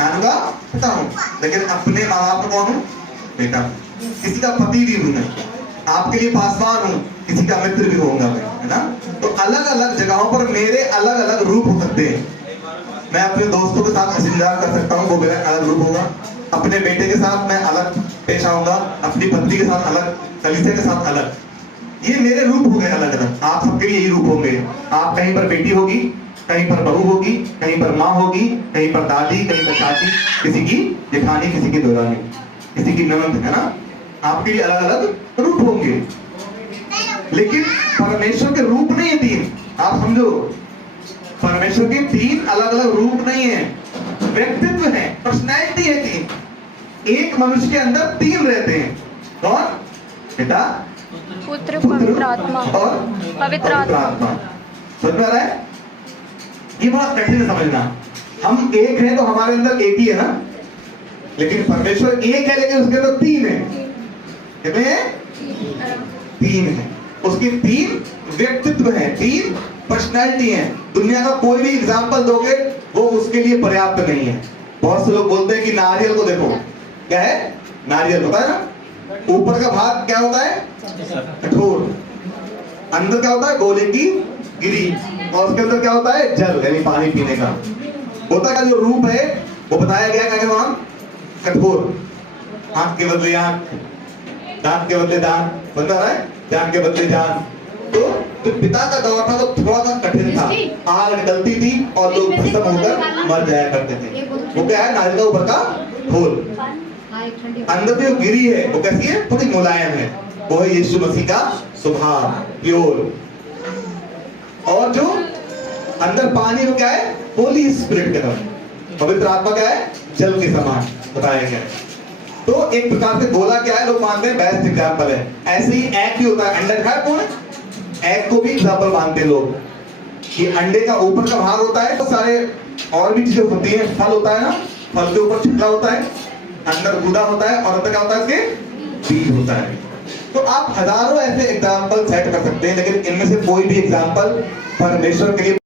नानू का पिता हूँ, लेकिन अपने माँ बाप का कौन हूँ? बेटा। किसी का पति भी हूँ मैं, आपके लिए पासवान हूँ, किसी का मित्र भी होऊंगा मैं, है ना। तो अलग अलग जगहों पर मेरे अलग अलग रूप हो सकते हैं। मैं अपने दोस्तों के साथ हंसी मजाक कर सकता हूँ, वो मेरा अलग रूप होगा। अपने बेटे के साथ मैं अलग पेश आऊंगा, अपनी पत्नी के साथ अलग, कलीसिया के साथ अलग। ये मेरे रूप हो गए अलग अलग। आप सबके लिए यही रूप होंगे। आप कहीं पर बेटी होगी, कहीं पर बहू होगी, कहीं पर माँ होगी, कहीं पर दादी, कहीं पर चाची, किसी की जेठानी, किसी की दुरानी, किसी की ननद, है ना। आपके लिए अलग अलग रूप होंगे, लेकिन परमेश्वर के रूप नहीं है तीन। आप समझो, परमेश्वर के तीन अलग अलग रूप नहीं है, व्यक्तित्व है, पर्सनैलिटी है तीन। एक मनुष्य के अंदर तीन रहते हैं। कौन? पिता, पुत्र, पवित्र आत्मा और पवित्र आत्मा। समझ में आ रहा है? ये बड़ा कठिन है समझना। हम एक हैं तो हमारे अंदर एक ही है ना, लेकिन परमेश्वर एक है लेकिन उसके अंदर तीन है। कितने हैं? तीन है। उसके तीन व्यक्तित्व हैं, तीन पर्सनैलिटी है। दुनिया का कोई भी एग्जाम्पल दोगे वो उसके लिए पर्याप्त नहीं है। बहुत से लोग बोलते हैं कि नारियल को देखो, क्या है? नारियल होता है ना, ऊपर का भाग क्या होता है? कठोर, अंदर क्या होता है? गोले की गिरी, और उसके अंदर क्या होता है? जल, यानी पानी पीने का होता का जो रूप है वो बताया गया क्या? वहां कठोर, आंख के बदले आंख, दांत के बदले दांत, बता रहा है, जान के बदले जान। तो जो पिता का दौर था वो थोड़ा सा कठिन था, आग निकलती थी और लोग भस्म होकर मर जाया करते थे। वो क्या है? नारियल का ऊपर का खोल, अंदर जो गिरी है वो कैसी है? थोड़ी मुलायम है। वो है यीशु मसीह का स्वभाव, प्योर। और जो अंदर पानी वो क्या है? होली स्पिरिट का, पवित्र आत्मा क्या है? जल के समान बताया गया है। तो एक प्रकार से गोला क्या है? लोग मानते हैं बेस्ट एग्जाम्पल है। ऐसे ही एग भी होता है। अंडा खाया कौन? एग को भी एग्जाम्पल मानते हैं लोग कि अंडे का ऊपर का भाग होता है, तो सारे और भी चीजें होती हैं। फल होता है ना, फल के ऊपर छिलका होता है, अंदर गूदा होता है, और अंदर क्या होता है? इसके बीज होता है। तो आप हजारों ऐसे एग्जाम्पल सेट कर सकते हैं, लेकिन इनमें से कोई भी एग्जाम्पल परमेश्वर के लिए